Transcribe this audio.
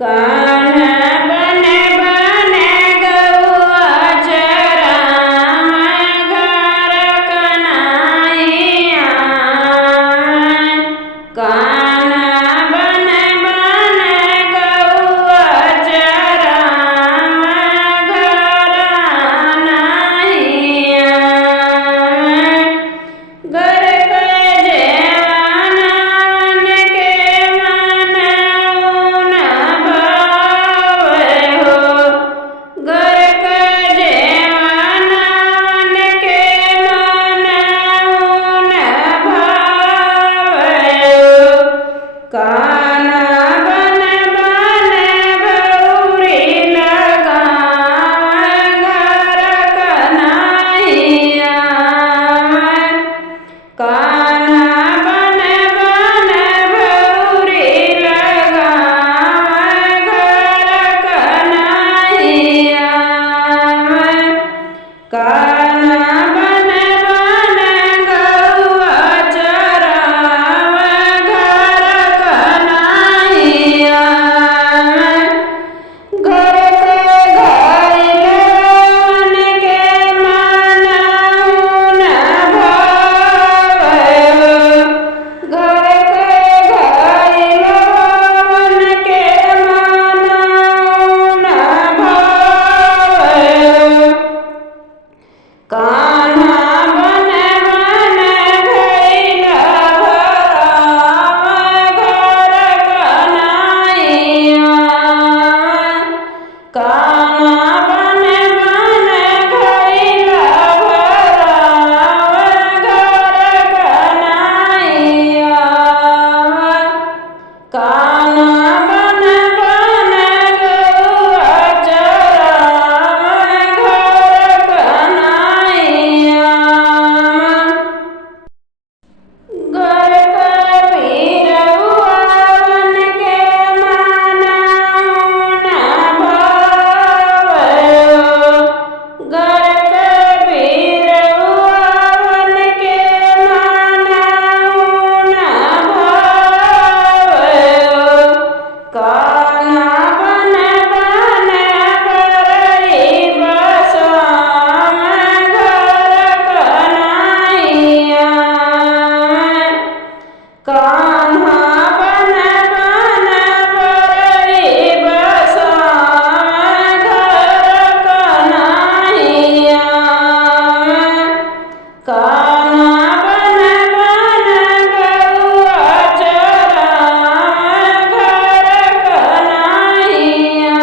कान्हा बने बने गौआ चराम घर कन्हैया। कान्हा बने बने गौआ चराम घर कन्हैया। घर के जेवानवन के मनउन भावे हो। घर के जेवानवन के मनउन भावे हो। कान्हा बने बने गौरी लगावे घर कन्हैया। कान्हा बने बने गौरी लगावे घर कन्हैया। कान्हा बने बने गौआ चरावे घर कन्हैया। घर के घायलों के मनउन भावे हो। घर के घायलों के मनउन भावे हो। कान्हा बने बने घैला भरावे घर कन्हैया। कान्हा बने बने घैला भरावे घर कन्हैया। कान्हा बने बने गौआ चरावे घर कन्हैया। घर के बीरउवन के मनउन भावे हो। घर के बीरउवन के मनउन भावे हो। कान्हा बने बने करई बसावे घर कन्हैया। कान्हा बने बने करई बसावे घर कन्हैया। कान्हा बने बने गौआ चरावे घर कन्हैया।